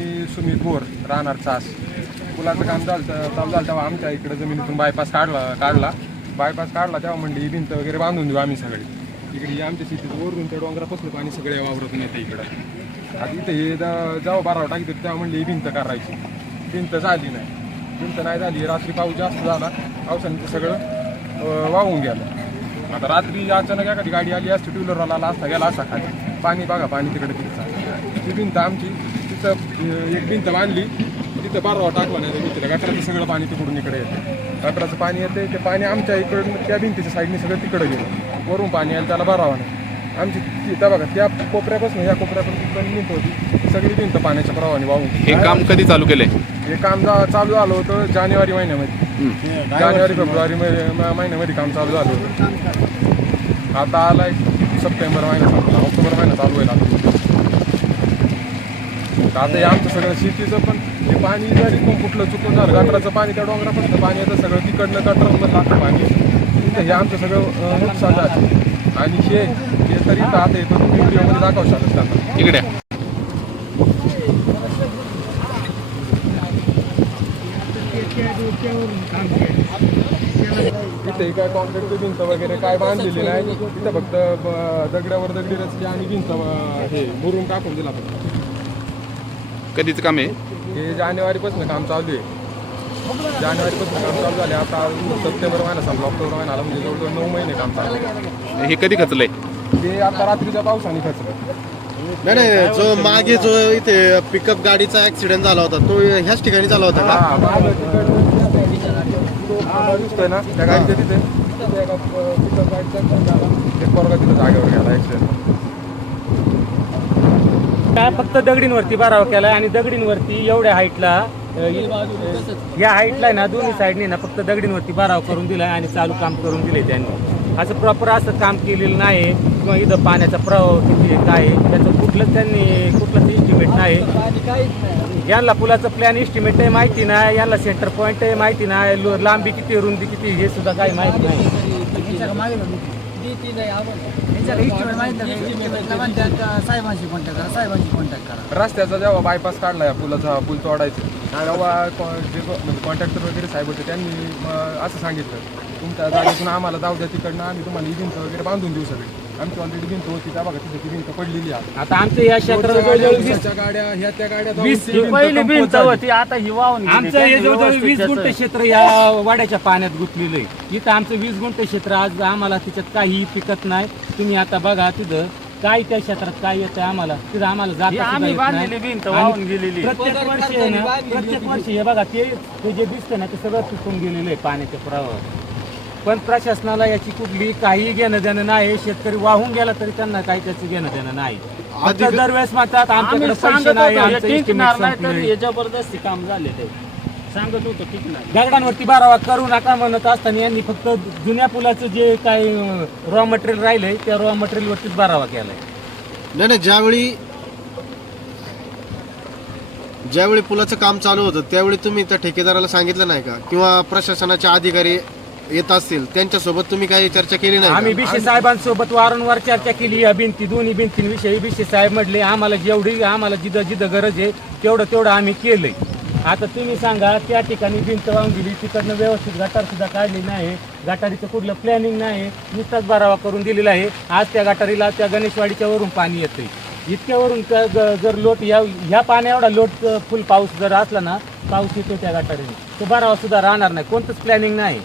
मी Sumit bore राहणार चास. पुलाचं काम झालं चालू झालं तेव्हा आमच्या इकडे जमिनीतून बायपास काढला काढला. बायपास काढला तेव्हा म्हणली ही भिंत वगैरे बांधून देऊ आम्ही सगळे. इकडे ही आमच्या शेतीत वरून त्या डोंगरापासून पाणी सगळे वावरतून येते इकडं. आता इथे हे द- जेव्हा बारावं टाकतो तेव्हा म्हणली ही भिंत करायची. भिंत झाली नाही. भिंत नाही झाली रात्री पाऊस जास्त झाला पावसाने ते सगळं वाहून गेलं. आता रात्री अचानक एखादी गाडी आली असती टू व्हीलरवाला आला असता गेला असा खाली. पाणी बघा पाणी तिकडे तिकडे. ती भिंत आमची तिथं एक भिंत बांधली तिथं बारवा टाकला नाही भिंतीला गटराचं सगळं पाणी तिकडून इकडे येतं. गटराचं पाणी येते ते पाणी आमच्या इकडून त्या भिंतीच्या साईडने सगळं तिकडे गेलं. वरून पाणी आलं त्याला बारावा नाही आमची तिथं बघा त्या कोपऱ्यापासून ह्या कोपऱ्यापर्यंत पण भिंत होती सगळी भिंत पाण्याच्या प्रवाहाने वाहून हे काम कधी चालू केलंय? हे काम चालू झालं होतं जानेवारी महिन्यामध्ये. जानेवारी फेब्रुवारी महिन्यामध्ये काम चालू झालं होतं. आता आलाय सप्टेंबर महिना ऑक्टोबर महिना चालू होईल आता हे आमचं सगळं शेतीचं पण हे पाणी जरी पण कुठलं चुकून झालं गटराचं पाणी त्या डोंगरापासून पाणी येतं सगळं तिकडनं गटरामध्ये लागतं पाणी. तिथं हे आमचं सगळं नुकसान झालं. आणि हे हे तरी आता येतो तुम्ही व्हिडिओमध्ये दाखवू शकता त्यांना इकडे. इथे काय कॉन्क्रीटची भिंत वगैरे काय बांधलेली नाही. इथं फक्त दगडावर दगडी रचली आणि भिंत हे मुरुम टाकून दिला फक्त कधीच काम आहे? हे जानेवारीपासून काम चालू आहे. जानेवारीपासून काम चालू झाले आता सप्टेंबर महिना संपला ऑक्टोबर महिना आला म्हणजे जवळजवळ नऊ महिने काम चालू आहे. हे कधी खचलंय? ते आता रात्रीच्या पावसाने खचलं. नाही नाही जो मागे जो इथे पिकअप गाडीचा ऍक्सिडेंट झाला होता तो ह्याच ठिकाणी झाला होता का? हा मागं तिकडनं तो खांबा दिसतोय ना त्या गाडीच्या तिथे. तिथे एका पिकअप गाडीचा accident झाला. एक पोरगा तिथं जागेवर गेला ऍक्सिडेंट काय फक्त दगडींवरती बारावा केलाय आणि दगडींवरती एवढ्या हाईटला या हाईटला आहे ना दोन्ही साईडने ना फक्त दगडींवरती बाराव करून दिलाय आणि चालू काम करून दिले त्यांनी. असं प्रॉपर असं काम केलेलं नाही किंवा इथं पाण्याचा प्रवाह किती आहे, काय त्याचं कुठलंच त्यांनी कुठलंच इस्टिमेट नाही. यांना पुलाचं प्लॅन इस्टिमेट आहे माहिती नाही यांना सेंटर पॉईंट आहे माहिती नाही लांबी किती रुंदी किती हे सुद्धा काही माहिती नाही. साहेबांशी कॉन्टॅक्ट करा साहेबांशी कॉन्टॅक्ट करा. रस्त्याचा जेव्हा बायपास काढला या पुलाचा पूल तोडायचं तेव्हा जे म्हणजे कॉन्ट्रॅक्टर वगैरे साहेब होते त्यांनी असं सांगितलं तुमच्या जागेतून आम्हाला जाऊ द्या तिकडनं आम्ही तुम्हाला ही वगैरे बांधून देऊ सगळे. आमची ऑलरेडी भिंत होती त्या बघा तिथे ती भिंत पडलेली आहे. आता आमचं या क्षेत्रात गाड्या, ह्या त्या गाड्या जाऊन वीस- ती पहिली भिंत झाली. होती आता ही वाहून गेली. आमचं हे जवळजवळ वीस गुंठ क्षेत्र या वाड्याच्या पाण्यात गुंतलेलं आहे. इथं आमचं वीस गुंठ क्षेत्र आज आम्हाला त्याच्यात काही पिकत नाही. तुम्ही आता बघा तिथं काय त्या क्षेत्रात काय येतं आम्हाला. तिथं आम्हाला ही जाता सुद्धा आम्ही येत नाही. बांधलेली भिंत आणि वाहून गेलेली. प्रत्येक वर्षी आहे ना प्रत्येक वर्षी हे बघा ते ते जे दिसतं ना ते सगळं तुटून गेलेलं आहे पाण्याच्या प्रवाहावर पण प्रशासनाला याची कुठली काही घेणं देणं नाही. शेतकरी वाहून गेला तरी त्यांना काही त्याचं घेणं देणं नाही दरवेळेस म्हणतात आमच्याकडे पैसे नाही आमचं estimate संपलंय. जबरदस्ती काम झाले ते. सांगत होतो ठीक नाही. दगडांवरती बारावा करू नका म्हणत असताना यांनी फक्त जुन्या पुलाचं जे काही रॉ मटेरियल राहिलंय त्या रॉ मटेरियलवरतीच बारावा केलाय. नाही नाही ज्यावेळी ज्यावेळी पुलाचं काम चालू होतं त्यावेळी तुम्ही त्या ठेकेदाराला सांगितलं नाही का? किंवा प्रशासनाचे अधिकारी येत असतील त्यांच्यासोबत तुम्ही काही चर्चा केली नाही आम्ही का? साहेबांसोबत वारंवार चर्चा केली या भिंती दोन्ही भिंतींविषयी बीशी साहेब म्हटले आम्हाला जेवढी आम्हाला जिथं जिथं गरज आहे तेवढं तेवढं आम्ही केलंय. आता तुम्ही सांगा त्या ठिकाणी भिंत वाहून गेली तिकडनं व्यवस्थित गटार सुद्धा काढली नाही गटारीचं कुठलं प्लॅनिंग नाही नुसताच बारावा करून दिलेला आहे. आज त्या गटारीला त्या गणेशवाडीच्या वरून पाणी येतंय. इतक्यावरून त्या ग- जर लोट या ह्या पाण्या एवढा लोट फुल पाऊस जर असला ना पाऊस येतो त्या गटारीने. तो बारावा सुद्धा राहणार नाही. कोणतंच प्लॅनिंग नाही.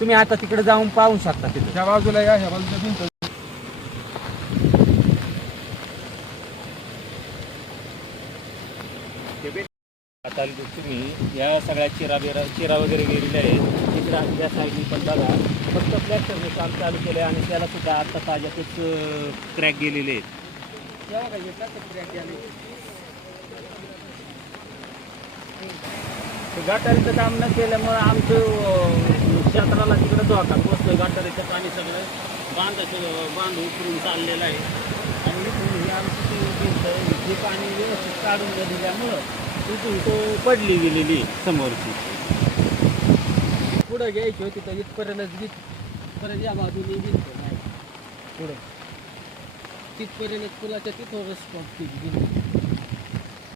तुम्ही आता तिकडे जाऊन पाहू शकता तिथे. ह्या बाजूला या ह्या बाजूला भिंत. आता तुम्ही या सगळ्या चिरा बिरा चिरा वगैरे गेलेले आहेत. तिकडे त्या साईडनी पण बघा. फक्त प्लॅस्टरने काम चालू केलं आणि त्याला सुद्धा आता ताज्यातच क्रॅक गेलेले आहेत. ते गटारीचं काम न केल्यामुळे आमचं क्षेत्राला तिकडे धोका पोचतोय गटारीचं पाणी सगळं बांधाचं बांध उतरून चाललेलं आहे. आणि इथून ही आमची भिंत हे पाणी व्यवस्थित काढून न दिल्यामुळं तिथून तो पडली गेलेली आहे समोरची. पुढं घ्यायची होती तर इथपर्यंत गीत परत या बाजूने भिंत नाही पुढं. तिथपर्यंत पुलाच्या तिथं स्पॉट केली